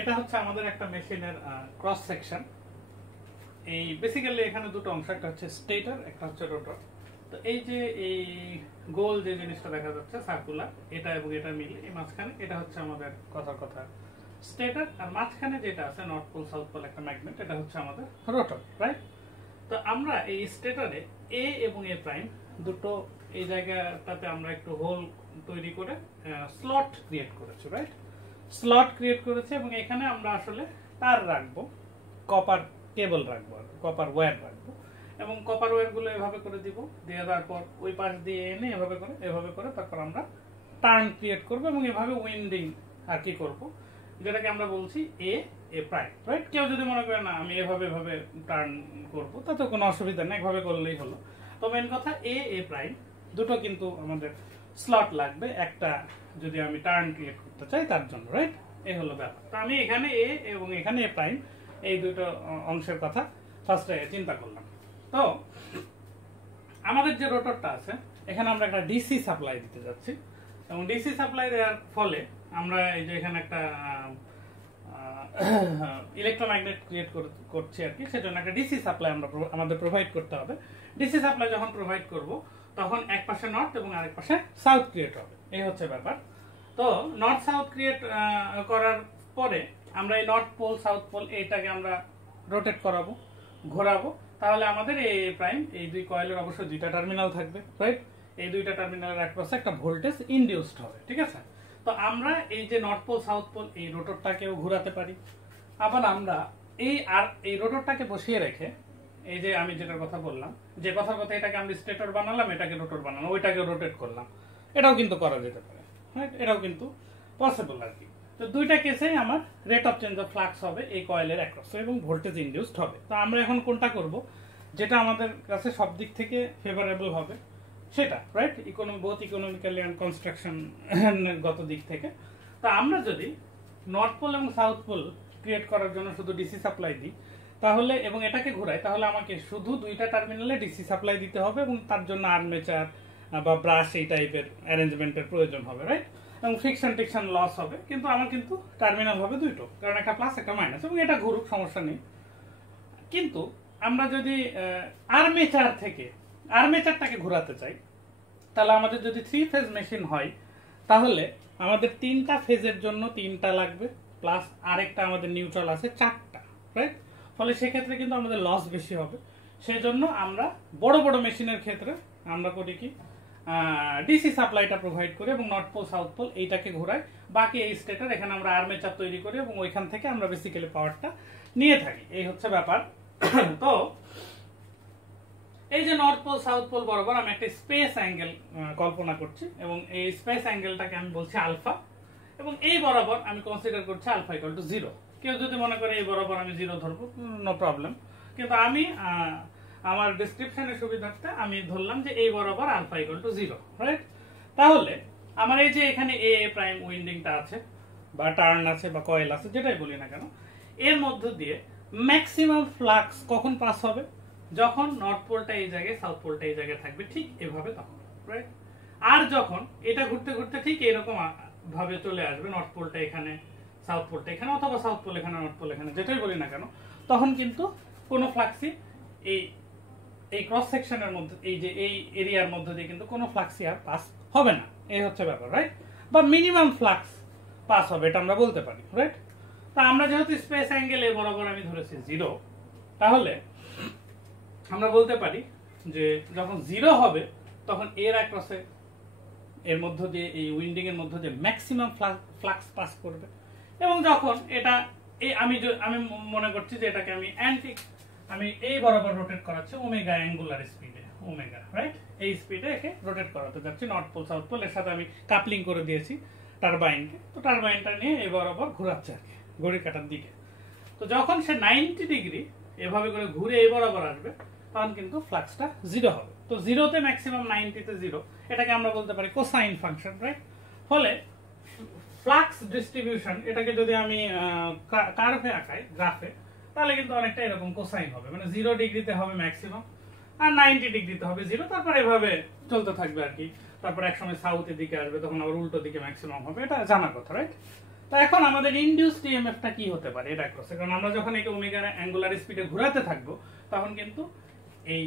এটা হচ্ছে আমাদের একটা মেশিনের ক্রস সেকশন। এই বেসিক্যালি এখানে দুটো অংশ, একটা হচ্ছে স্টেটর, একটা হচ্ছে রোটর। তো এই যে এই গোল যে জিনিসটা দেখা যাচ্ছে সার্কুলার, এটা এবং এটা মিলে এই মাঝখানে এটা হচ্ছে আমাদের কথার কথা স্টেটর, আর মাঝখানে যেটা আছে নর্থ পোল সাউথ পোল একটা ম্যাগনেট, এটা হচ্ছে আমাদের রোটর, রাইট? তো আমরা এই স্টেটরে এ এবং এ প্রাইম দুটো এই জায়গাটাতে আমরা একটু হোল তৈরি করে স্লট ক্রিয়েট করেছি, রাইট? স্লট ক্রিয়েট করেছে এবং এখানে আমরা আসলে তার রাখবো, কপার কেবল রাখবো, কপার ওয়্যার রাখবো, এবং কপার ওয়্যারগুলো এভাবে করে দিব, দিয়ে দেওয়ার পর ওই পাশ দিয়ে এনে এভাবে করে তারপর আমরা টার্ন ক্রিয়েট করবো এবং এভাবে উইন্ডিং আর কি করবো, যেটাকে আমরা বলছি এ প্রাইম, রাইট? কেউ যদি মনে করে না আমি এভাবে টার্ন করবো, তাতে কোনো অসুবিধা নেই, এভাবে করলেই হলো। তো মেন কথা এ প্রাইম দুটো কিন্তু আমাদের স্লট লাগবে, একটা যদি আমি টার্ন ক্রিয়েট করতে চাই তার জন্য, রাইট? এই হলো ব্যাপার। তো আমি এখানে এ এবং এখানে এ প্রাইম এই দুটো অংশের কথা ফার্স্টে চিন্তা করলাম। তো আমাদের যে রোটরটা আছে এখানে আমরা একটা ডিসি সাপ্লাই দিতে যাচ্ছি, এবং ডিসি সাপ্লাই দেওয়ার ফলে আমরা এই যে এখানে একটা ইলেকট্রোম্যাগনেট ক্রিয়েট করছি আর কি, সেজন্য একটা ডিসি সাপ্লাই আমাদের প্রোভাইড করতে হবে। ডিসি সাপ্লাই যখন প্রোভাইড করব তখন এক পাশে নর্থ এবং আরেক পাশে সাউথ ক্রিয়েট হবে, এই হচ্ছে ব্যাপার। তো নর্থ সাউথ ক্রিয়েট করার পরে আমরা এই নর্থ পোল সাউথ পোল এইটাকে আমরা রোটেট করাবো, ঘোরাবো, তাহলে আমাদের এই প্রাইম এই দুই কয়েলের অবশ্যই দুইটা টার্মিনাল থাকবে, রাইট? এই দুইটা টার্মিনালের একপাশে একটা ভোল্টেজ ইনডিউসড হবে, ঠিক আছে? তো আমরা এই যে নর্থ পোল সাউথ পোল এই রোটরটাকেও ঘোরাতে পারি। আবার আমরা এই রোটরটাকে বসিয়ে রেখে এই যে আমি যেটার কথা বললাম, যে কথার কথা এটাকে আমি স্টেটর বানালাম, এটাকে রোটর বানালাম, ওইটাকে রোটেট করলাম, এটাও কিন্তু করা যেতে পারে, রাইট? এটাও কিন্তু পসিবল আর কি। তো দুইটা কেসেই আমার rate of change of flux হবে এই কয়েলের অ্যাক্রসে এবং ভোল্টেজ ইনডিউসড হবে। তো আমরা এখন কোনটা করব যেটা আমাদের কাছে সব দিক থেকে ফেভারেবল হবে সেটা, right? Both economically and construction গত দিক থেকে। তো আমরা যদি নর্থ পোল এবং সাউথ পোল ক্রিয়েট করার জন্য শুধু ডিসি সাপ্লাই দিই তাহলে, এবং এটাকে ঘুরাই, তাহলে আমাকে শুধু দুইটা টার্মিনালে ডিসি সাপ্লাই দিতে হবে এবং তার জন্য আর্মেচার বা ব্রাশ এই টাইপের অ্যারেঞ্জমেন্টের প্রয়োজন হবে, রাইট? এবং ফ্রিকশন টিকশন লস হবে, কিন্তু আমার কিন্তু টার্মিনাল হবে দুটো, কারণ একটা প্লাস একটা মাইনাস, এবং এটা ঘুরুক, সমস্যা নেই। কিন্তু আমরা যদি আর্মেচারটাকে ঘোরাতে চাই, তাহলে আমাদের যদি 3 ফেজ মেশিন হয় তাহলে আমাদের 3টা ফেজের জন্য 3টা লাগবে, প্লাস আরেকটা আমাদের নিউট্রাল আছে 4টা, রাইট? ফলে সেক্ষেত্রে কিন্তু আমাদের লস বেশি হবে। সেই জন্য আমরা বড় বড় মেশিনের ক্ষেত্রে আমরা করি কি, ডিসি সাপ্লাইটা প্রোভাইড করি এবং নর্থ পোল সাউথ পোল এইটাকে ঘোরাই, বাকি এই স্টেটার এখানে আমরা আর্মেচার তৈরি করি এবং ওইখান থেকে আমরা বেসিক্যালি পাওয়ারটা নিয়ে থাকি, এই হচ্ছে ব্যাপার। তো এই যে নর্থ পোল সাউথ পোল বরাবর আমি একটা স্পেস অ্যাঙ্গেল কল্পনা করছি এবং এই স্পেস অ্যাঙ্গেলটাকে আমি বলছি আলফা, এবং এই বরাবর আমি কনসিডার করছি আলফা ইকুয়াল টু 0। কেউ যদি মনে করে এই বরাবর আমি 0 ধরবো, নো প্রবলেম, কিন্তু আমি আমার ডেসক্রিপশনের সুবিধার্থে আমি ধরলাম যে এই বরাবর আলফা ইকুয়াল টু 0, রাইট? তাহলে আমার এই যে এখানে এ প্রাইম উইন্ডিংটা আছে বা টার্ন আছে বা কয়েল আছে, যেটাই বলি না কেন, এর মধ্য দিয়ে ম্যাক্সিমাম ফ্লাক্স কখন পাস হবে, যখন নর্থ পোলটা এই জায়গায় সাউথ পোলটা এই জায়গায় থাকবে, ঠিক এভাবে, তখন, রাইট? আর যখন এটা ঘুরতে ঘুরতে ঠিক এরকম ভাবে চলে আসবে, নর্থ পোলটা এখানে সাউথ পোলটা এখানে, অথবা সাউথ পোল এখানে নর্থ পোল এখানে, যেটাই বলি না কেন, তখন কিন্তু কোনো ফ্লাক্সই এই ক্রস সেকশনের মধ্যে, এই যে এই এরিয়ার মধ্যে দিয়ে কিন্তু কোনো ফ্লাক্সই আর পাস হবে না, এই হচ্ছে ব্যাপার, রাইট? বা মিনিমাম ফ্লাক্স পাস হবে, এটা আমরা বলতে পারি, রাইট? তা আমরা যেহেতু স্পেস অ্যাঙ্গেল এ বরাবর আমি ধরেছি 0, তাহলে আমরা বলতে পারি যে যখন 0 হবে তখন এর অ্যাক্রসে এর মধ্য দিয়ে এই উইন্ডিং এর মধ্য দিয়ে ম্যাক্সিমাম ফ্লাক্স পাস করবে, এবং যখন এটা আমি মনে করছি যে এটাকে আমি এই বরাবর রোটেট করাচ্ছি ওমেগা অ্যাঙ্গুলার স্পিডে, ওমেগা, রাইট? এই স্পিডে একে রোটেট করাতে যাচ্ছি নর্থ পোল সাউথ পোল, এর সাথে আমি কাপলিং করে দিয়েছি টারবাইনকে, তো টারবাইনটা নিয়ে এই বরাবর ঘোরাচ্ছে আর কি ঘড়ির কাঁটার দিকে। তো যখন সে 90 ডিগ্রি এভাবে করে ঘুরে এই বরাবর আসবে তখন কিন্তু ফ্লাক্সটা 0 হবে। তো 0তে ম্যাক্সিমাম, 90তে 0, এটাকে আমরা বলতে পারি কোসাইন ফাংশন, রাইট? ফলে ফ্লাক্স ডিস্ট্রিবিউশন এটাকে যদি আমি কার্ভে আঁকাই, গ্রাফে, তাহলে কিন্তু অনেকটা এরকম কোসাইন হবে, মানে 0 ডিগ্রিতে হবে ম্যাক্সিমাম আর 90 ডিগ্রিতে হবে 0, তারপর এভাবে চলতে থাকবে আর কি। তারপর এক সময় সাউথের দিকে আসবে, তখন আবার উল্টো দিকে ম্যাক্সিমাম হবে, এটা জানার কথা, রাইট? তো তো এখন আমাদের ইনডিউসড ইএমএফটা কি হতে পারে এটা ক্রসে, কারণ আমরা যখন একে ওমেগা অ্যাঙ্গুলার স্পিডে ঘোরাতে থাকবো তখন কিন্তু এই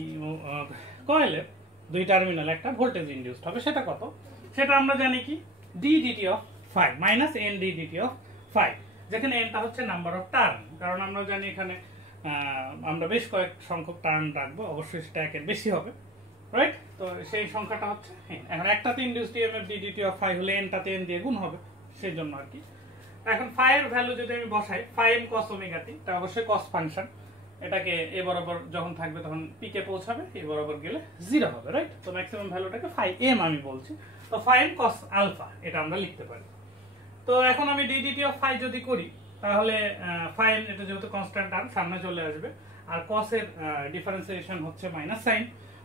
কয়েলের দুই টার্মিনাল একটা ভোল্টেজ ইনডিউসড হবে। সেটা কত? সেটা আমরা জানি কি d dt of phi minus n d dt of phi, যেখানে এনটা হচ্ছে নাম্বার অফ টার্ন, কারণ আমরা জানি এখানে আমরা বেশ কয়েক সংখ্যক টার্ন রাখবো, অবশ্যই সেটা একের বেশি হবে, রাইট? তো সেই সংখ্যাটা হচ্ছে এখন একটাতে induced EMF d dt of phi হলে এনটাতে এন দিয়ে গুণ হবে, সেই জন্য আর কি। এখন ফাই এর ভ্যালু যদি আমি বসাই ফাই এম কস ওমেগা টি, এটা অবশ্যই কস ফাংশন, এটাকে এ বরাবর যখন থাকবে তখন পিকে পৌঁছাবে, এ বরাবর গেলে 0 হবে, রাইট? তো ম্যাক্সিমাম ভ্যালুটাকে ফাই এম আমি বলছি, তো ফাই এম কস আলফা এটা আমরা লিখতে পারি। তো এখন আমি ডি ডিটি অফ ফাই যদি করি তাহলে ফাই এম এটা যেহেতু কনস্ট্যান্ট টার্ম সামনে চলে আসবে, আর কস এর ডিফারেন্সিয়েশন হচ্ছে মাইনাস সাইন,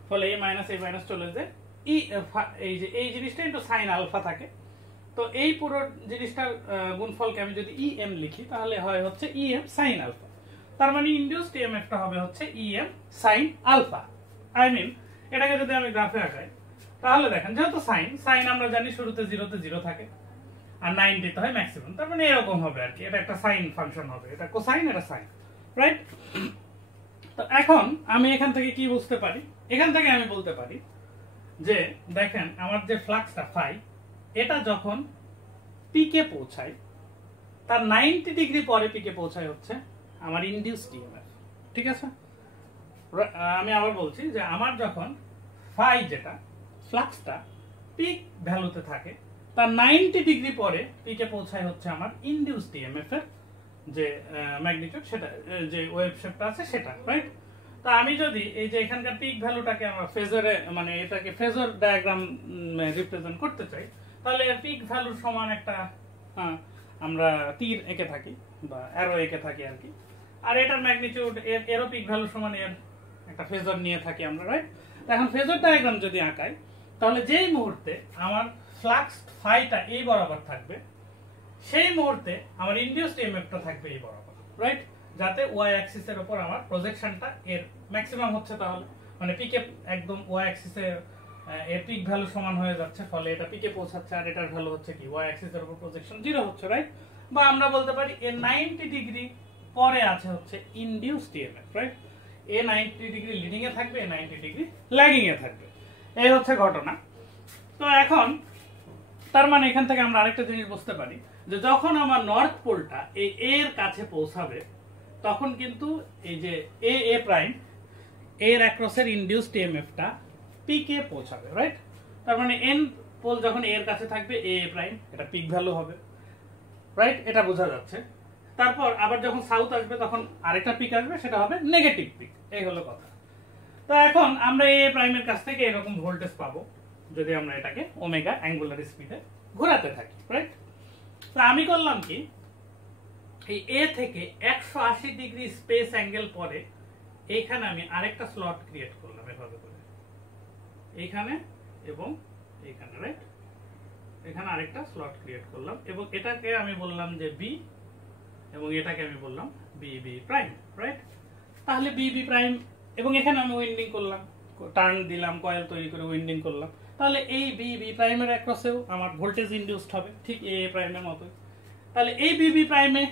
ফলে এই মাইনাস চলে যায় এই যে এই জিনিসটা ইনটু সাইন আলফা থাকে। তো এই পুরো জিনিসটার গুণফলকে আমি যদি ই এম লিখি তাহলে হয় হচ্ছে ই এম সাইন আলফা, তার মানে ইনডিউসড ইএমএফটা হবে হচ্ছে E M sine alpha. I mean এটাকে যদি আমি গ্রাফে আঁকাই তাহলে দেখেন যেহেতু সাইন আমরা জানি শুরুতে 0 থাকে আর 90 তে হয় ম্যাক্সিমাম, তার মানে এরকম হবে আর কি, এটা একটা সাইন ফাংশন হবে, এটা কোসাইন এটা সাইন, রাইট? তো এখন আমি এখান থেকে কি বুঝতে পারি? এখান থেকে আমি বলতে পারি যে দেখেন আমার যে ফ্লাক্সটা ফাই এটা যখন পিকে পৌঁছায় তার 90 ডিগ্রি পরে পিকে পৌঁছায় হচ্ছে আমার ইনডিউসড ইএমএফ, ঠিক আছে? আমি আবার বলছি যে আমার যখন ফাই যেটা ফ্লাক্সটা পিক ভ্যালুতে থাকে তার 90 ডিগ্রি পরে পিকে পৌঁছায় হচ্ছে আমার ইনডিউসড ইএমএফ এর যে ম্যাগনিটিউড, সেটা যে ওয়েভ শেপটা আছে সেটা, রাইট? তো আমি যদি এই যে এখানকার পিক ভ্যালুটাকে আমরা ফেজরে মানে এটাকে ফেজর ডায়াগ্রাম রিপ্রেজেন্ট করতে চাই, তাহলে পিক ভ্যালুর সমান একটা আমরা তীর এঁকে থাকি বা অ্যারো এঁকে থাকি আর কি, আর এটার ম্যাগনিটিউড এরও পিক ভ্যালু সমান এর একটা ফেজর নিয়ে থাকি আমরা, রাইট? এখন ফেজর ডায়াগ্রাম যদি আঁকাই তাহলে যেই মুহূর্তে আমার ফ্লাক্স ফাইটা এই বরাবর থাকবে সেই মুহূর্তে আমার ইনডিউসড ইএমএফটা থাকবে এই বরাবর, রাইট? যাতে ওয়াই অ্যাক্সিসের উপর আমার প্রজেকশনটা এর ম্যাক্সিমাম হচ্ছে, তাহলে মানে পিকে একদম ওয়াই অ্যাক্সিসে এর পিক ভ্যালু সমান হয়ে যাচ্ছে, ফলে এটা পিকে পৌঁছাচ্ছে, আর এটার ভ্যালু হচ্ছে কি ওয়াই অ্যাক্সিসের উপর প্রজেকশন 0 হচ্ছে, রাইট? বা আমরা বলতে পারি এর 90 ডিগ্রি পরে আছে হচ্ছে ইনডিউসড ইএমএফ, রাইট? এ 90 ডিগ্রি লিডিং এ থাকবে, এ 90 ডিগ্রি ল্যাগিং এ থাকবে, এই হচ্ছে ঘটনা। তো এখন তার মানে এখান থেকে আমরা আরেকটা জিনিস বুঝতে পারি যে যখন আমার নর্থ পোলটা এই এর কাছে পৌঁছাবে তখন কিন্তু এই যে এ প্রাইম এর অ্যাক্রসের ইনডিউসড ইএমএফটা পিকে পৌঁছাবে, রাইট? তার মানে এন পোল যখন এর কাছে থাকবে এ প্রাইম এটা পিক ভ্যালু হবে, রাইট? এটা বোঝা যাচ্ছে। তারপর আবার যখন সাউথ আসবে তখন আরেকটা পিক আসবে, সেটা হবে নেগেটিভ পিক, এই হলো কথা। তো এখন আমরা এ প্রাইমের কাছ থেকে এরকম ভোল্টেজ পাবো যদি আমরা এটাকে ওমেগা অ্যাঙ্গুলার স্পিডে ঘোরাতে থাকি, রাইট? তো আমি করলাম কি এই এ থেকে 180 ডিগ্রি স্পেস অ্যাঙ্গেল পরে এইখানে আমি আরেকটা স্লট ক্রিয়েট করলাম এভাবে করে, এইখানে এবং এইখানে, রাইট? এখানে আরেকটা স্লট ক্রিয়েট করলাম এবং এটাকে আমি বললাম যে বি এবং এটাকে আমি বললাম বি বি প্রাইম, রাইট? তাহলে বি বি প্রাইম এবং এখানে আমি উইন্ডিং করলাম, টার্ন দিলাম, কয়েল তৈরি করে উইন্ডিং করলাম, তাহলে এই বি বি প্রাইমের অ্যাক্রসেও আমার ভোল্টেজ ইনডিউসড হবে ঠিক এ প্রাইমের মতোই। তাহলে এই বি বি প্রাইমে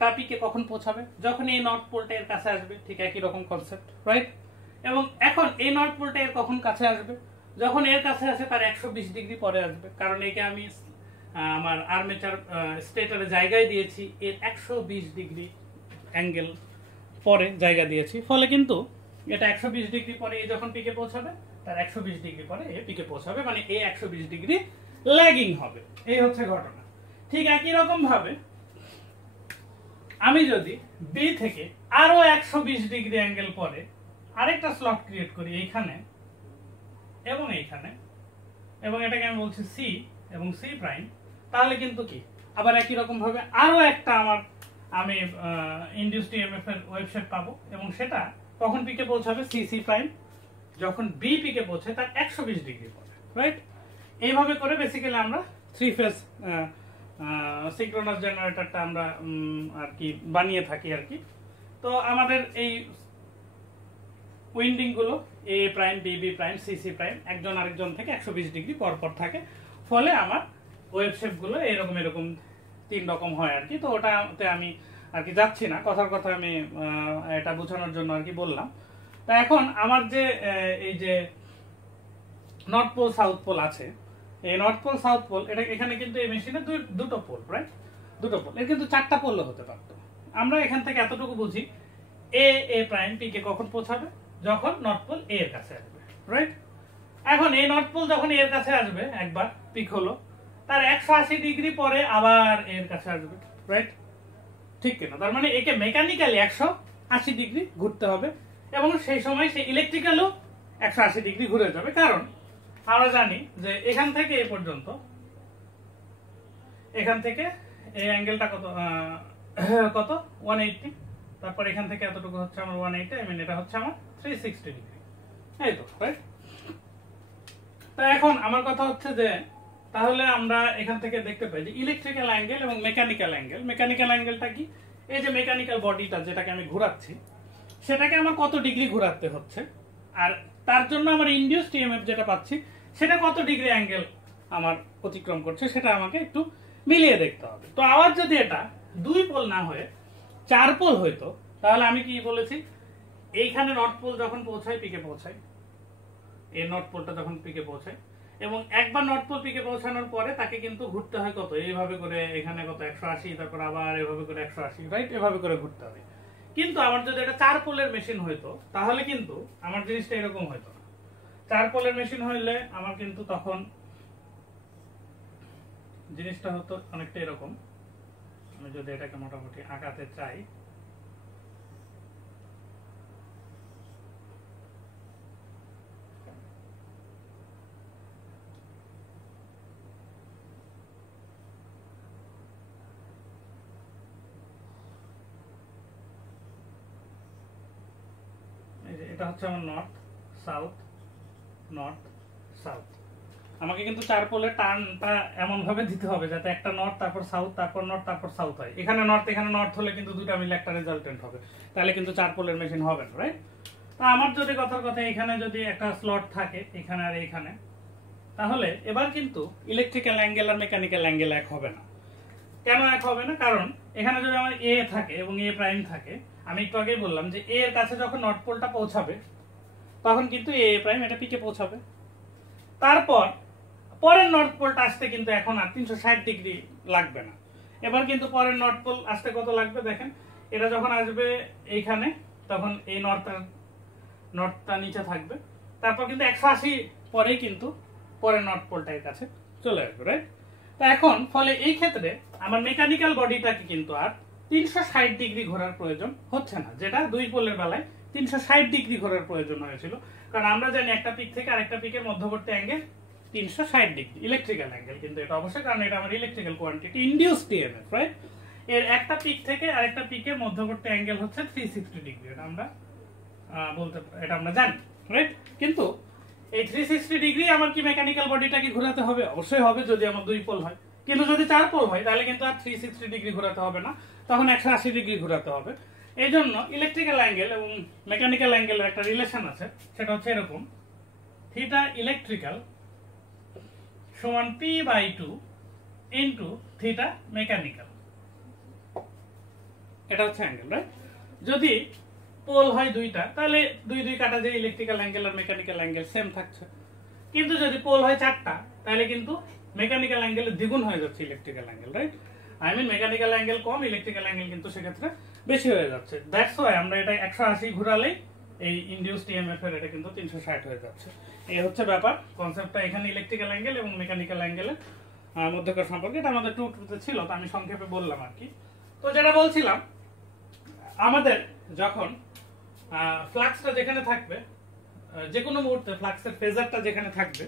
তার পিকে কখন পৌঁছাবে? যখন এই নর্থ পোলটা এর কাছে আসবে, ঠিক একই রকম কনসেপ্ট, রাইট? এবং এখন এই নর্থ পোলটা এর কখন কাছে আসবে? যখন এর কাছে আসে তার 120 ডিগ্রি পরে আসবে, কারণ একে আমি আমার আর্মেচার স্টেটরে জায়গায় দিয়েছি এর 120 ডিগ্রি অ্যাঙ্গেল পরে জায়গা দিয়েছি, ফলে কিন্তু এটা 120 ডিগ্রি পরে এ যখন পিকে পৌঁছাবে তার 120 ডিগ্রি পরে এ পিকে পৌঁছাবে, মানে এ 120 ডিগ্রি ল্যাগিং হবে, এই হচ্ছে ঘটনা। ঠিক একই রকম ভাবে আমি যদি বি থেকে আরো 120 ডিগ্রি অ্যাঙ্গেল পরে আরেকটা স্লট ক্রিয়েট করি এইখানে এবং এইখানে, এবং এটাকে আমি বলছি সি এবং সি প্রাইম, তাহলে কিন্তু কি আবার একই রকম ভাবে আরো একটা আমি ইনডিউসড ইএমএফ এর ওয়েভ শেপ পাবো, এবং সেটা কখন পিকে পৌঁছাবে? সি সি প্রাইম যখন বি পিকে পৌঁছে তার 120 ডিগ্রি পরে, রাইট? এইভাবে করে বেসিক্যালি আমরা 3 ফেজ সিনক্রোনাস জেনারেটরটা আমরা আর কি বানিয়ে থাকি আর কি। তো আমাদের এই উইন্ডিং গুলো A prime B B prime C C prime একজন আরেকজন থেকে 120 ডিগ্রি পর পর থাকে, ফলে আমার ওয়েভ শেপ গুলো এরকম তিন রকম হয় আর কি। তো ওটাতে আমি আর কি যাচ্ছি না, কথার কথা আমি এটা বোঝানোর জন্য আর কি বললাম। তা এখন আমার যে এই যে নর্থ পোল সাউথ পোল আছে, এই নর্থ পোল সাউথ পোল এটা এখানে কিন্তু এই মেশিনে দুটো পোল, রাইট, দুটো পোল, এর কিন্তু চারটা পোলও হতে পারতো। আমরা এখান থেকে এতটুকু বুঝি এ প্রাইম পি কে কখন পৌঁছাবে, যখন নর্থ পোল এ এর কাছে আসবে, রাইট। এখন এই নর্থ পোল যখন এর কাছে আসবে, একবার পিক হলো, তার 180 ডিগ্রি পরে আবার এর কাছে আসবে, রাইট, ঠিক কিনা? তার মানে একে মেকানিক্যালি 180 ডিগ্রি ঘুরতে হবে, এবং সেই সময় সে ইলেকট্রিক্যালও 180 ডিগ্রি ঘুরে যাবে। কারণ আমরা জানি যে এখান থেকে এই পর্যন্ত, এখান থেকে এই অ্যাঙ্গেলটা কত কত 180, তারপর এখান থেকে এতটুকু হচ্ছে আমার 180, আই মিন এটা হচ্ছে আমার 360 ডিগ্রি, এই তো, রাইট। তো এখন আমার কথা হচ্ছে যে তাহলে আমরা এখান থেকে দেখতে পাই যে ইলেকট্রিক্যাল অ্যাঙ্গেল এবং মেকানিক্যাল অ্যাঙ্গেল, মেকানিক্যাল অ্যাঙ্গেলটা কি, এই যে মেকানিক্যাল বডিটা যেটাকে আমি ঘোরাচ্ছি সেটাকে আমার কত ডিগ্রি ঘোরাতে হচ্ছে, আর তার জন্য আমার ইনডিউসড ইএমএফ যেটা পাচ্ছি সেটা কত ডিগ্রি অ্যাঙ্গেল আমার অতিক্রম করছে, সেটা আমাকে একটু মিলিয়ে দেখতে হবে। তো আবার যদি এটা দুই পোল না হয়ে চার পোল হইতো, তাহলে আমি কি বলেছি, এইখানে নর্থ পোল যখন পৌঁছায় পিকে পৌঁছায়, এই নর্থ পোলটা যখন পিকে পৌঁছায়, এবং একবার নর্থ পোল পিকে পৌঁছানোর পরে তাকে কিন্তু ঘুরতে হয় কত, এইভাবে করে এখানে কত 180, তারপর আবার এভাবে করে 180, রাইট, এভাবে করে ঘুরতে হবে। কিন্তু আমার যদি এটা চার পোলের মেশিন হইতো তাহলে কিন্তু আমার জিনিসটা এরকম হইতো না। চার পোলের মেশিন হইলে আমার কিন্তু তখন জিনিসটা হতো অনেকটা এরকম। আমি যদি এটাকে মোটামুটি আঁকাতে চাই, এটা হচ্ছে আমার নর্থ সাউথ, নর্থ সাউথ। আমাকে কিন্তু চার পোলের টার্নটা এমন ভাবে দিতে হবে যাতে একটা নর্থ, তারপর সাউথ, তারপর নর্থ, তারপর সাউথ হয়। এখানে নর্থ হলে কিন্তু দুটো মিলে একটা রেজাল্টেন্ট হবে, তাহলে কিন্তু চার পোলের মেশিন হবে না, রাইট। তা আমার যদি কথার কথা এখানে যদি একটা স্লট থাকে এখানে আর এইখানে, তাহলে এবার কিন্তু ইলেকট্রিক্যাল অ্যাঙ্গেল আর মেকানিক্যাল অ্যাঙ্গেল এক হবে না। কেন এক হবে না? কারণ এখানে যদি আমার এ থাকে এবং এ প্রাইম থাকে, আমি একটু আগেই বললাম যে এ এর কাছে যখন নর্থ পোলটা পৌঁছাবে তখন কিন্তু এ প্রাইম এটা পিকে পৌঁছাবে, তারপর পরের নর্থ পোলটা আসতে কিন্তু এখন আর 360 ডিগ্রি লাগবে না। এবার কিন্তু পরের নর্থ পোল আসতে কত লাগবে দেখেন, এটা যখন আসবে এইখানে তখন এই নর্থটা নিচে থাকবে, তারপর কিন্তু 180 পরেই কিন্তু পরের নর্থ পোলটা এর কাছে চলে আসবে, রাইট। তা এখন ফলে এই ক্ষেত্রে আমার মেকানিক্যাল বডিটাকে কিন্তু আর 360 ডিগ্রি ঘোরার প্রয়োজন হচ্ছে না, যেটা দুই পোলের বেলায় 360 ডিগ্রি ঘোরার প্রয়োজন হয়েছিল। কারণ আমরা জানি একটা পিক থেকে আরেকটা পিকের মধ্যবর্তী অ্যাঙ্গেল 360 ডিগ্রি ইলেকট্রিক্যাল অ্যাঙ্গেল, কিন্তু এটা অবশ্যই, কারণ এটা আমার electrical quantity induced EMF, right. এর একটা পিক থেকে আরেকটা পিকের মধ্যবর্তী অ্যাঙ্গেল হচ্ছে 360 ডিগ্রি, এটা আমরা এটা আমরা জানি, রাইট। কিন্তু এই 360 ডিগ্রি আমার কি মেকানিক্যাল বডিটাকে ঘোরাতে হবে? অবশ্যই হবে, যদি আমার দুই পোল হয়। কিন্তু যদি চার পোল হয় তাহলে কিন্তু আর 360 ডিগ্রি ঘোরাতে হবে না, তখন 180 ডিগ্রি ঘোরাতে হবে। এই জন্য ইলেকট্রিক্যাল অ্যাঙ্গেল এবং মেকানিক্যাল অ্যাঙ্গেলের একটা রিলেশন আছে, সেটা হচ্ছে এরকম, থিটা ইলেকট্রিক্যাল সমান p/2 ইন্টু থিটা মেকানিক্যাল, এটা হচ্ছে অ্যাঙ্গেল, রাইট। যদি পোল হয় দুইটা তাহলে দুই কাটা যে ইলেকট্রিক্যাল অ্যাঙ্গেল আর মেকানিক্যাল অ্যাঙ্গেল সেম থাকছে, কিন্তু যদি পোল হয় চারটা তাহলে কিন্তু মেকানিক্যাল অ্যাঙ্গেলের দ্বিগুণ হয়ে যাচ্ছে electrical angle, right. I mean mechanical angle কম, ইলেকট্রিক্যাল অ্যাঙ্গেল কিন্তু সেক্ষেত্রে বেশি হয়ে যাচ্ছে। দ্যাটস ওয়াই আমরা এটা 180 ঘোরালেই এই ইনডিউসড ইএমএফ এর এটা কিন্তু 360 হয়ে যাচ্ছে। এই হচ্ছে ব্যাপার, কনসেপ্টটা এখানে ইলেকট্রিক্যাল অ্যাঙ্গেল এবং মেকানিক্যাল অ্যাঙ্গেলের মধ্যকার সম্পর্কে, এটা আমাদের 2 ছিল, তো আমি সংক্ষেপে বললাম আর কি। তো যেটা বলছিলাম, আমাদের যখন ফ্লাক্সটা যেখানে থাকবে, যে কোনো মুহূর্তে ফ্লাক্সের ফেজারটা যেখানে থাকবে,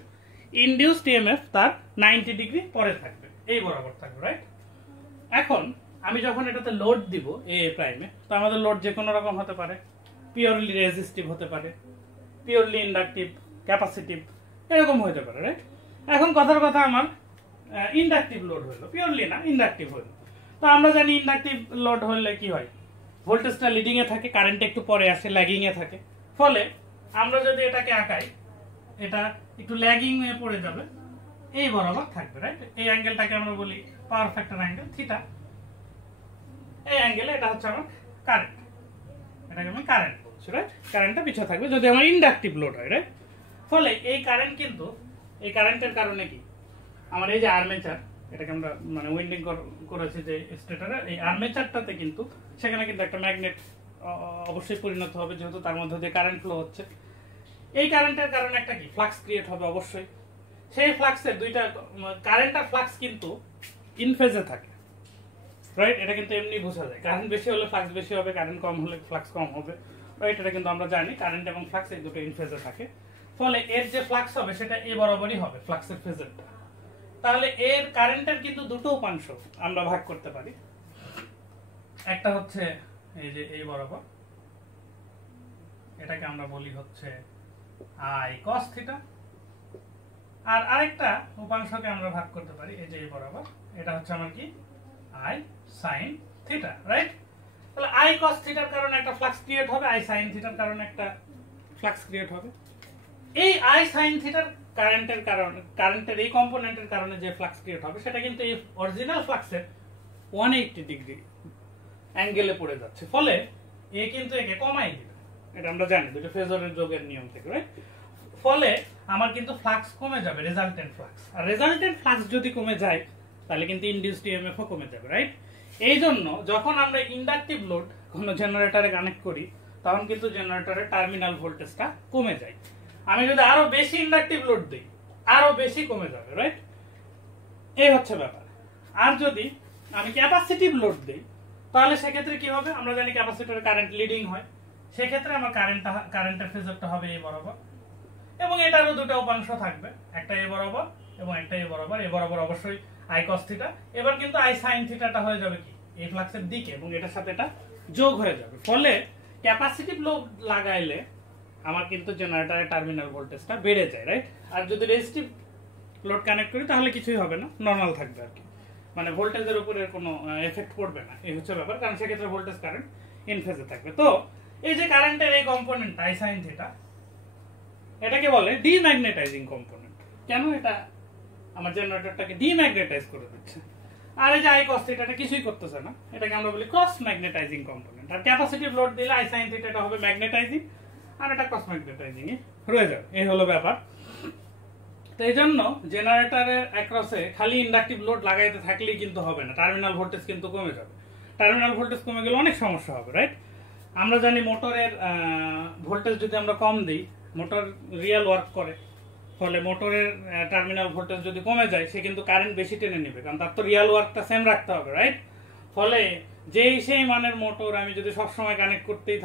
ইনডিউসড ইএমএফ তার 90 ডিগ্রি পরে থাকবে, এই বরাবর থাকবে, রাইট। এখন আমি যখন এটাতে লোড দিব এ প্রাইমে, তো আমাদের লোড যে কোনো রকম হতে পারে, পিওরলি রেজিস্টিভ হতে পারে, পিওরলি ইন্ডাকটিভ, ক্যাপাসিটিভ, এরকম হতে পারে, রাইট। এখন কথার কথা আমার ইন্ডাকটিভ লোড হলো, পিওরলি না, ইন্ডাকটিভ হলো। তো আমরা জানি ইন্ডাকটিভ লোড হলে কি হয়, ভোল্টেজটা লিডিং এ থাকে, কারেন্ট একটু পরে আসে, ল্যাগিং এ থাকে। ফলে আমরা যদি এটাকে আঁকাই, এটা একটু ল্যাগিং হয়ে পড়ে যাবে, এই বরাবর থাকবে, রাইট। এই অ্যাঙ্গেলটাকে আমরা বলি পাওয়ার ফ্যাক্টর অ্যাঙ্গেল থিটা, এই অ্যাঙ্গেলে এটা হচ্ছে আমার কারেন্ট, এটাকে আমি কারেন্ট বলছি, রাইট? কারেন্টটা পিছনে থাকবে যদি আমার ইন্ডাকটিভ লোড হয়, রাইট? ফলে এই কারেন্ট কিন্তু, এই কারেন্টের কারণে কি আমার এই যে আর্মেচার, এটাকে আমরা মানে উইন্ডিং করেছি যে স্টেটরে, এই আর্মেচারটাতে কিন্তু সেখানে কিন্তু একটা ম্যাগনেট অবশ্যই পরিণত হবে, যেহেতু তার মধ্যে দিয়ে কারেন্ট ফ্লো হচ্ছে। এই কারেন্টের কারণে একটা কি ফ্লাক্স ক্রিয়েট হবে অবশ্যই। সেই ফ্লাক্সের দুইটা কারেন্ট আর ফ্লাক্স কিন্তু ইন ফেজে থাকে, রাইট? এটা কিন্তু এমনি বোঝা যায়, কারেন্ট বেশি হলে ফ্লাক্স বেশি হবে, কারেন্ট কম হলে ফ্লাক্স কম হবে, রাইট? এটা কিন্তু আমরা জানি কারেন্ট এবং ফ্লাক্স এই দুটো ইন ফেজে থাকে। ফলে এর যে ফ্লাক্স হবে সেটা এ বরাবরই হবে, ফ্লাক্সের ফেজেরটা। তাহলে এর কারেন্টের কিন্তু দুটো উপাংশ আমরা ভাগ করতে পারি, একটা হচ্ছে এই যে এই বরাবর, এটাকে আমরা বলি হচ্ছে আই কস থিটা, আর আরেকটা উপাংশকে আমরা ভাগ করতে পারি এই যে এই বরাবর, এটা হচ্ছে আমার কি আই সাইন থিটা, রাইট? তাহলে আই কস থিটার কারণে একটা ফ্লাক্স ক্রিয়েট হবে, আই সাইন থিটার কারণে একটা ফ্লাক্স ক্রিয়েট হবে। এই আই সাইন থিটার কারেন্টের কারণে, কারেন্টের এই কম্পোনেন্টের কারণে যে ফ্লাক্স ক্রিয়েট হবে সেটা কিন্তু এই অরিজিনাল ফ্লাক্সের 180 ডিগ্রি অ্যাঙ্গেলে পড়ে যাচ্ছে, ফলে এ কিন্তু একে কমাই দিবে, এটা আমরা জানি দুটো ফেজরের যোগের নিয়ম থেকে, রাইট? ফলে আমার কিন্তু ফ্লাক্স কমে যাবে, রেজাল্টেন্ট ফ্লাক্স। আর রেজাল্টেন্ট ফ্লাক্স যদি কমে যায় তাহলে কিন্তু ইনডিউসড ইএমএফও কমে যাবে, রাইট? এই জন্য যখন আমরা ইন্ডাকটিভ লোড কোনো জেনারেটরে কানেক্ট করি তখন কিন্তু জেনারেটরের টার্মিনাল ভোল্টেজটা কমে যায়। আমি যদি আরো বেশি ইন্ডাকটিভ লোড দিই আরো বেশি কমে যাবে, রাইট? এই হচ্ছে ব্যাপার। আর যদি আমি ক্যাপাসিটিভ লোড দিই তাহলে সেক্ষেত্রে কি হবে? আমরা জানি ক্যাপাসিটরের কারেন্ট লিডিং হয়, সেক্ষেত্রে আমার কারেন্টের ফেজরটা হবে এই বরাবর, এবং এটারও দুটো উপাংশ থাকবে, একটা এ বরাবর এবং একটা এ বরাবর। এ বরাবর অবশ্যই আই কস থিটা, এবার কিন্তু আই সাইন থিটাটা হয়ে যাবে কি এই ফ্লাক্সের দিকে, এবং এটার সাথে এটা যোগ হয়ে যাবে। ফলে ক্যাপাসিটিভ লোড লাগাইলে আমার কিন্তু জেনারেটরের টার্মিনাল ভোল্টেজটা বেড়ে যায়, রাইট? আর যদি রেজিস্টিভ লোড কানেক্ট করি তাহলে কিছুই হবে না, নর্মাল থাকবে আর কি, মানে ভোল্টেজের উপরে কোনো এফেক্ট পড়বে না, এই হচ্ছে ব্যাপার, কারণ সেক্ষেত্রে ভোল্টেজ কারেন্ট ইন ফেজে থাকবে। তো এই যে কারেন্টের এই কম্পোনেন্ট আই সাইন থিটা, এটাকে বলে ডিম্যাগনেটাইজিং কম্পোনেন্ট। কেন? এটা আমার জেনারেটরটাকে ডিম্যাগনেটাইজ করে দিচ্ছে। আর এই যে আই কস থিটাটা কিছুই করতেছে না, এটাকে আমরা বলি ক্রস ম্যাগনেটাইজিং কম্পোনেন্ট। আর ক্যাপাসিটিভ লোড দিলে আই সাইন থিটাটা হবে ম্যাগনেটাইজিং, আর এটা ক্রস ম্যাগনেটাইজিং এ রয়ে যাবে, এই হলো ব্যাপার। তো এই জন্য জেনারেটরের অ্যাক্রসে খালি ইন্ডাকটিভ লোড লাগাইতে থাকলেই কিন্তু হবে না, টার্মিনাল ভোল্টেজ কিন্তু কমে যাবে। টার্মিনাল ভোল্টেজ কমে গেলে অনেক সমস্যা হবে, রাইট? আমরা জানি মোটরের ভোল্টেজ যদি আমরা কম দিই, মোটর রিয়েল ওয়ার্ক করে, ফলে মোটরের টার্মিনাল ভোল্টেজ যদি কমে যায় সে কিন্তু কারেন্ট বেশি টেনে নেবে, কারণ তার তো রিয়েল ওয়ার্কটা সেম রাখতে হবে, রাইট? ফলে যেই সেই মানের মোটর আমি যদি সবসময় কানেক্ট করতেই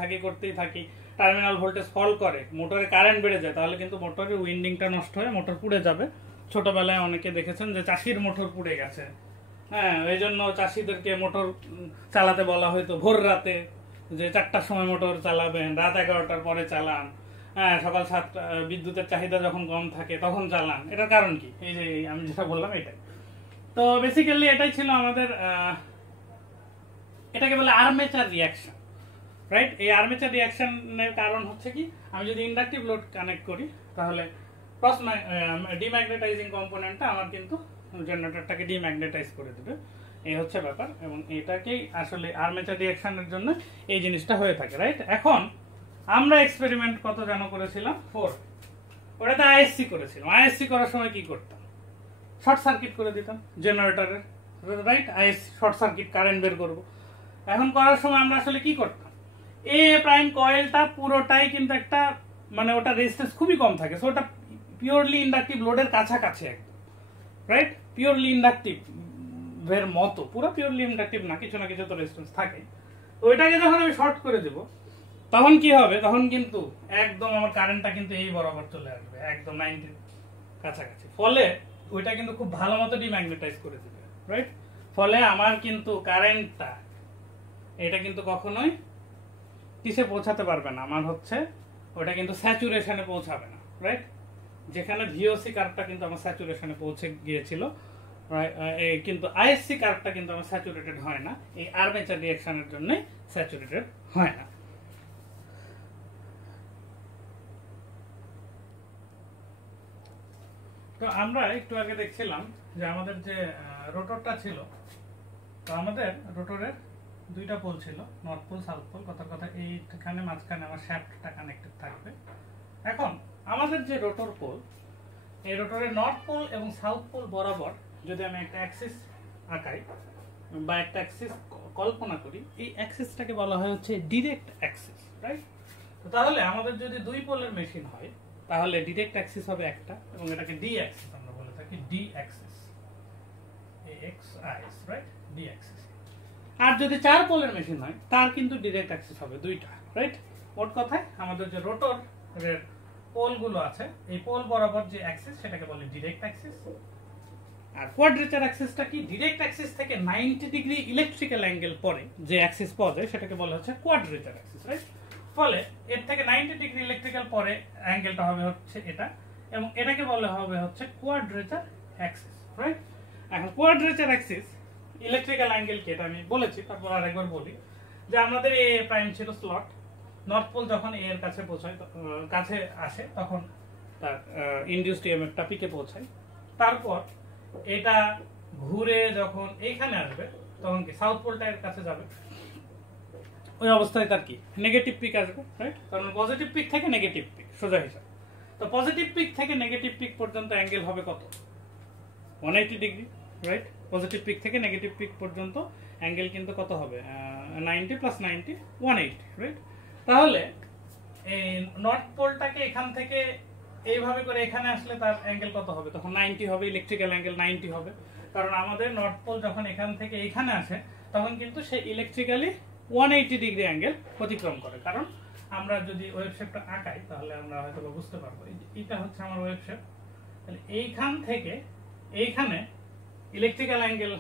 থাকি, টার্মিনাল ভোল্টেজ ফল করে, মোটরে কারেন্ট বেড়ে যায়, তাহলে কিন্তু মোটরের উইন্ডিংটা নষ্ট হয়ে মোটর পুড়ে যাবে। ছোটবেলায় অনেকে দেখেছেন যে চাষির মোটর পুড়ে গেছে, হ্যাঁ, এই জন্য চাষিদেরকে মোটর চালাতে বলা হয়তো ভোর রাতে, যে 4টার সময় মোটর চালাবেন, রাত 11টার পরে চালান, হ্যাঁ, সকাল 7টা বিদ্যুতের চাহিদা যখন কম থাকে তখন চালান। এটার কারণ কি? এই যে আমি যেটা বললাম এটাই। তো বেসিক্যালি এটাই ছিল আমাদের, এটাকে বলে আর্মেচার রিয়াকশন, রাইট? এই আর্মেচার রিয়াকশনের কারণ হচ্ছে কি, আমি যদি ইন্ডাকটিভ লোড কানেক্ট করি তাহলে ক্রস ডিম্যাগনেটাইজিং কম্পোনেন্টটা আমার কিন্তু জেনারেটরটাকে ডিম্যাগনেটাইজ করে দেবে, এই হচ্ছে ব্যাপার। এবং এটাকেই আসলে আর্মেচার রিয়াকশনের জন্য এই জিনিসটা হয়ে থাকে, রাইট? এখন আমরা এক্সপেরিমেন্ট কত জানো করেছিলাম? 4। ওটাতে আইএসসি করেছিলাম। আইএসসি করার সময় কি করতাম? শর্ট সার্কিট করে দিতাম জেনারেটরের, right? ISC short circuit current বের করব। এখন করার সময় আমরা আসলে কি করতাম? এ প্রাইম কয়েলটা পুরোটাই কিন্তু একটা, মানে ওটা রেজিস্ট্যান্স খুবই কম থাকে, সো ওটা পিওরলি ইন্ডাকটিভ লোডের কাছাকাছি একদম, রাইট? পিওরলি ইন্ডাকটিভ এর মতো, পুরো পিওরলি ইন্ডাকটিভ না, কিছু না কিছু তো রেজিস্ট্যান্স থাকে। তো ওইটাকে যখন আমি শর্ট করে দেব তখন কি হবে? তখন কিন্তু একদম আমার কারেন্টটা কিন্তু এই বরাবর চলে আসবে, একদম 90 কাছাকাছি। ফলে ওইটা কিন্তু খুব ভালো মতো ডিম্যাগনেটাইজ করে দেবে, রাইট? ফলে আমার কিন্তু কারেন্টটা এটা কিন্তু কখনোই কিসে পৌঁছাতে পারবে না, আমার হচ্ছে ওটা কিন্তু স্যাচুরেশনে পৌঁছাবে না, রাইট? যেখানে ভিওসি কার্ভটা কিন্তু আমার স্যাচুরেশনে পৌঁছে গিয়েছিল, কিন্তু আইএসসি কার্ভটা কিন্তু আমার স্যাচুরেটেড হয় না, এই আর্মেচার রিঅ্যাকশনের জন্য স্যাচুরেটেড হয় না। তো আমরা একটু আগে দেখছিলাম যে আমাদের যে রোটরটা ছিল তো আমাদের রোটরের দুইটা পোল ছিল, নর্থ পোল সাউথ পোল। কথার কথা এইখানে মাঝখানে আমার শ্যাফটটা কানেক্টেড থাকবে। এখন আমাদের যে রোটর পোল, এই রোটরের নর্থ পোল এবং সাউথ পোল বরাবর যদি আমি একটা অ্যাক্সিস আঁকাই বা একটা অ্যাক্সিস কল্পনা করি, এই অ্যাক্সিসটাকে বলা হয় হচ্ছে ডিরেক্ট অ্যাক্সিস, রাইট? তো তাহলে আমাদের যদি দুই পোলের মেশিন হয় তাহলে ডিরেক্ট অ্যাক্সিস হবে একটা, এবং এটাকে ডি অ্যাক্সিস আমরা বলে থাকি, D axis, AXIS, right? D axis. আর যদি চার পোলের মেশিন হয় তার কিন্তু ডিরেক্ট অ্যাক্সিস হবে দুইটা, রাইট? মোট কথায় আমাদের যে রোটরের পোলগুলো আছে, এই পোল বরাবর যে অ্যাক্সিস সেটাকে বলে ডিরেক্ট অ্যাক্সিস। আর কোয়াড্রেচার অ্যাক্সিসটা কি? ডিরেক্ট অ্যাক্সিস থেকে 90 ডিগ্রি ইলেকট্রিক্যাল অ্যাঙ্গেল পরে যে অ্যাক্সিস পাওয়া যায় সেটাকে বলা হচ্ছে কোয়াড্রেচার অ্যাক্সিস, রাইট? ফলে এর থেকে 90 ডিগ্রি ইলেকট্রিক্যাল পরে অ্যাঙ্গেলটা হবে হচ্ছে এটা, এবং এটাকে বলা হবে হচ্ছে কোয়াড্রেচার অ্যাক্সিস, রাইট? এখন কোয়াড্রেচার অ্যাক্সিস ইলেকট্রিক্যাল অ্যাঙ্গেল কি এটা আমি বলেছি, তারপর আরেকবার বলি যে আমাদের এ প্রাইম ছিল স্লট। নর্থ পোল যখন এ এর কাছে পৌঁছায়, কাছে আসে, তখন তার ইনডিউসড ইএমএফটা পিকে পৌঁছায়। তারপর এটা ঘুরে যখন এইখানে আসবে তখন কি সাউথ পোলটা এর কাছে যাবে, ওই অবস্থায় তার কি নেগেটিভ পিক আসবে, রাইট? কারণ পজিটিভ পিক থেকে নেগেটিভ পিক সোজা হিসাব। তো পজিটিভ পিক থেকে নেগেটিভ পিক পর্যন্ত অ্যাঙ্গেল হবে কত? 180 ডিগ্রি, রাইট? পজিটিভ পিক থেকে নেগেটিভ পিক পর্যন্ত অ্যাঙ্গেল কিন্তু কত হবে? 90 প্লাস 90 180, রাইট? তাহলে এই নর্থ পোলটাকে এখান থেকে এইভাবে করে এখানে আসলে তার অ্যাঙ্গেল কত হবে? তখন 90 হবে, ইলেকট্রিক্যাল অ্যাঙ্গেল 90 হবে। কারণ আমাদের নর্থ পোল যখন এখান থেকে এখানে আসে তখন কিন্তু সে ইলেকট্রিক্যালি 180 ডিগ্রি অ্যাঙ্গেল অতিক্রম করে। কারণ আমরা যদি ওয়েভ শেপটা আঁকাই তাহলে আমরা হয়তো বুঝতে পারবো, এটা হচ্ছে আমার ওয়েভ শেপ। তাহলে এইখান থেকে এইখানে ইলেকট্রিক্যাল অ্যাঙ্গেল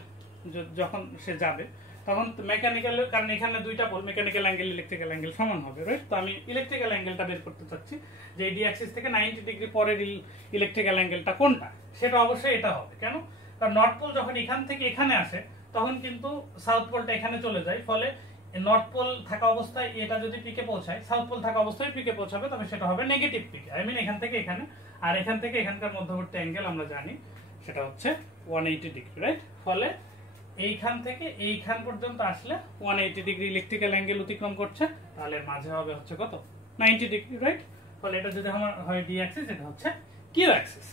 যখন সে যাবে তখন মেকানিক্যাল, কারণ এখানে দুইটা pole, mechanical angle electrical angle সমান হবে, রাইট? তো আমি ইলেকট্রিক্যাল অ্যাঙ্গেলটা বের করতে চাচ্ছি যে ডি অ্যাক্সিস থেকে 90 ডিগ্রি পরের ইলেকট্রিক্যাল অ্যাঙ্গেলটা কোনটা, সেটা অবশ্যই এটা হবে। কেন? কারণ নর্থ পোল যখন এখান থেকে এখানে আসে তখন কিন্তু সাউথ পোলটা এখানে চলে যায়। ফলে নর্থ পোল থাকা অবস্থায় এটা যদি পিকে পৌঁছায়, সাউথ পোল থাকা অবস্থায় পিকে পৌঁছাবে, তবে সেটা হবে নেগেটিভ পিক। আই মিন এখান থেকে এখানে, আর এখান থেকে এখানকার মধ্যবর্তী অ্যাঙ্গেল আমরা জানি সেটা হচ্ছে 180 ডিগ্রি, রাইট? ফলে এইখান থেকে এইখান পর্যন্ত আসলে 180 ডিগ্রি ইলেকট্রিক্যাল অ্যাঙ্গেল অতিক্রম করছে, তাহলে মাঝে হবে হচ্ছে কত? 90 ডিগ্রি, রাইট? ফলে এটা যদি আমার হয় ডি অ্যাক্সিস, এটা হচ্ছে কিউ অ্যাক্সিস।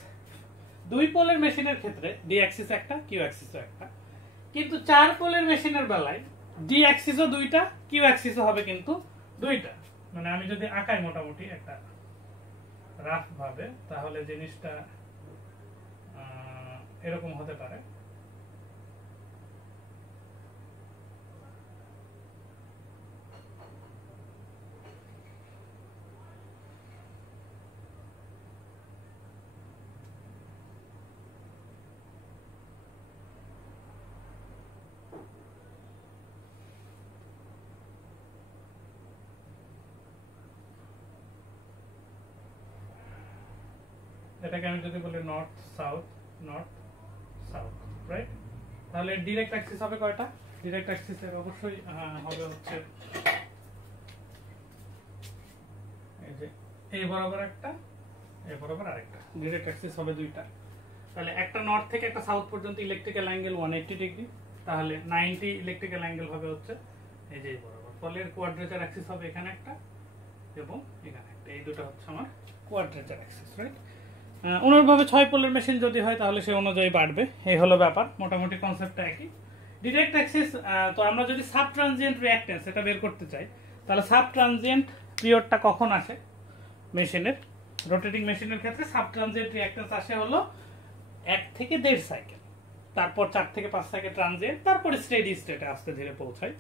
দুই পোলের মেশিনের ক্ষেত্রে ডি অ্যাক্সিস একটা, কিউ অ্যাক্সিসও একটা। কিন্তু চার পোলের মেশিনের বেলায় ডি অ্যাক্সিসও দুইটা, কিউ অ্যাক্সিসও হবে কিন্তু দুইটা। মানে আমি যদি আঁকাই মোটামুটি একটা রাফ ভাবে, তাহলে জিনিসটা এরকম হতে পারে। এটাকে আমি যদি বলি নর্থ সাউথ, রাইট? তাহলে ডিরেক্ট অ্যাক্সিস হবে কয়টা? ডিরেক্ট অ্যাক্সিসের অবশ্যই হবে হচ্ছে এই যে এই বরাবর একটা, এই বরাবর আরেকটা। ডিরেক্ট অ্যাক্সিস হবে দুইটা। তাহলে একটা নর্থ থেকে একটা সাউথ পর্যন্ত ইলেকট্রিক্যাল অ্যাঙ্গেল 180 ডিগ্রি, তাহলে 90 ইলেকট্রিক্যাল অ্যাঙ্গেল হবে হচ্ছে এই যে বরাবর। ফলে কোয়াড্রেচার অ্যাক্সিস হবে এখানে একটা এবং এখানে একটা, এই দুটো হচ্ছে আমার কোয়াড্রেচার অ্যাক্সিস, রাইট? অনুরূপভাবে 6 পোলের মেশিন যদি হয় তাহলে সে অনুযায়ী বাড়বে। এই হলো ব্যাপার, মোটামুটি কনসেপ্টটা একই। ডিরেক্ট অ্যাক্সিস, তো আমরা যদি সাব ট্রানজিয়েন্ট রিঅ্যাকট্যান্স এটা বের করতে চাই তাহলে সাব ট্রানজিয়েন্ট পিরিয়ডটা কখন আসে মেশিনের? রোটেটিং মেশিনের ক্ষেত্রে সাব ট্রানজিয়েন্ট রিঅ্যাকট্যান্স আসে হলো 1 থেকে 1.5 সাইকেল, তারপর 4 থেকে 5 সাইকেল ট্রানজিয়েন্ট, তারপর স্টেডি স্টেটে আস্তে ধীরে পৌঁছায়।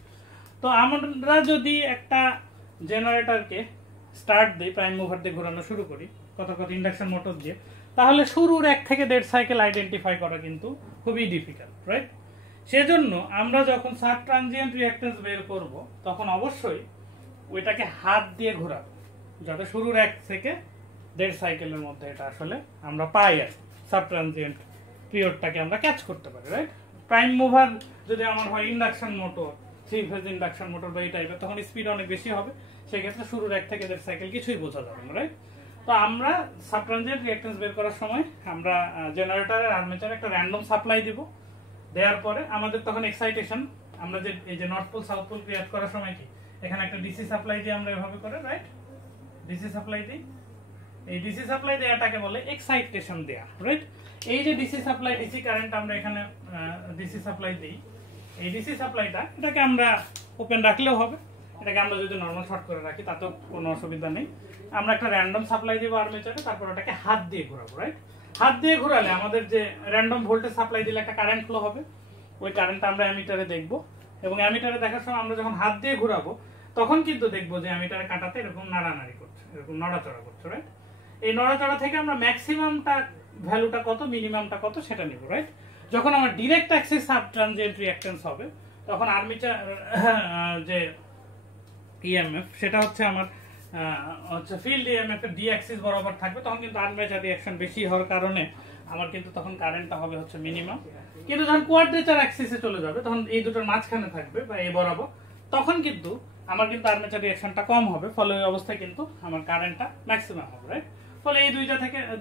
তো আমরা যদি একটা জেনারেটরকে স্টার্ট দিই, প্রাইম মুভার দিয়ে ঘোরানো শুরু করি, কথা ইন্ডাকশন মোটর দিয়ে, তাহলে শুরুর 1 থেকে 1.5 সাইকেল আইডেন্টিফাই করা কিন্তু খুবই ডিফিকাল্ট, রাইট? সেজন্য আমরা যখন সাব ট্রানজিয়েন্ট রিঅ্যাকট্যান্স বের করব তখন অবশ্যই ওইটাকে হাত দিয়ে ঘোরাবো, যাতে শুরুর 1 থেকে 1.5 সাইকেলের মধ্যে এটা আসলে আমরা পাই, আর সাব ট্রানজিয়েন্ট পিরিয়ডটাকে আমরা ক্যাচ করতে পারি, রাইট? প্রাইম মুভার যদি আমার হয় induction motor, 3 phase induction motor বা এই টাইপের, তখন স্পিড অনেক বেশি হবে, সেক্ষেত্রে শুরুর 1 থেকে 1.5 সাইকেল কিছুই বোঝা যাবে না, রাইট? তো আমরা সাব ট্রানজিয়েন্ট রিঅ্যাকট্যান্স বের করার সময় আমরা জেনারেটরের আর্মেচারে একটা র্যান্ডম সাপ্লাই দিব, দেওয়ার পরে আমাদের তখন এক্সাইটেশন আমরা যে এই যে north pole south pole create করার সময় কি এখানে একটা ডিসি সাপ্লাই দিয়ে আমরা এভাবে করে, রাইট? ডিসি সাপ্লাই দিই। এই ডিসি সাপ্লাই দেওয়াটাকে বলে এক্সাইটেশন দেয়া, রাইট? এই যে ডিসি সাপ্লাই, ডিসি কারেন্ট আমরা এখানে ডিসি সাপ্লাই দিই, এই ডিসি সাপ্লাইটা এটাকে আমরা ওপেন রাখলেও হবে, এটাকে আমরা যদি নরমাল শর্ট করে রাখি তাতেও কোনো অসুবিধা নেই। আমরা একটা র্যান্ডম সাপ্লাই দিব আর্মেচারে, তারপর ওটাকে হাত দিয়ে ঘোরাবো, রাইট? হাত দিয়ে ঘোরালে আমাদের যে র্যান্ডম ভোল্টেজ সাপ্লাই দিলে একটা কারেন্ট ফ্লো হবে, ওই কারেন্টটা আমরা অ্যামিটারে দেখবো। এবং অ্যামিটারে দেখার সময় আমরা যখন হাত দিয়ে ঘোরাবো তখন কিন্তু দেখবো যে অ্যামিটারে কাটাতে এরকম নাড়ানাড়ি করছে, এরকম নড়াচড়া করছে, রাইট? এই নড়াচড়া থেকে আমরা ম্যাক্সিমামটা ভ্যালুটা কত, মিনিমামটা কত সেটা নিব, রাইট? যখন আমার direct Axis sub transient reactance হবে তখন আর্মেচার যে ইএমএফ সেটা হচ্ছে আমার হচ্ছে ফিল্ড ইএমএফ এর ডি অ্যাক্সিস বরাবর থাকবে, তখন কিন্তু আর্মেচার রিঅ্যাকশন বেশি হওয়ার কারণে আমার কিন্তু তখন কারেন্টটা হবে হচ্ছে মিনিমাম। কিন্তু যখন কোয়াড্রেচার অ্যাক্সিসে চলে যাবে তখন এই দুটোর মাঝখানে থাকবে বা এই বরাবর, তখন কিন্তু আমার কিন্তু আর্মেচার রিঅ্যাকশনটা কম হবে, ফলে ওই অবস্থায় কিন্তু আমার কারেন্টটা ম্যাক্সিমাম হবে, রাইট? ফলে এই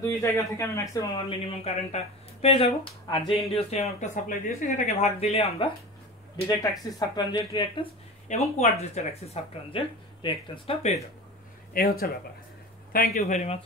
দুই জায়গা থেকে আমি ম্যাক্সিমাম আর মিনিমাম কারেন্টটা পেয়ে যাব। আর যে ইনডিউসড ইএমএফটা সাপ্লাই দিয়েছি সেটাকে ভাগ দিলে আমরা ডিরেক্ট অ্যাক্সিস সাবট্রানজিয়েন্ট রিঅ্যাকট্যান্স এবং কোয়াড্রেচার অ্যাক্সিস সাবট্রানজিয়েন্ট রিঅ্যাকট্যান্সটা পেয়ে যাব। এই হচ্ছে ব্যাপার। Thank you very much.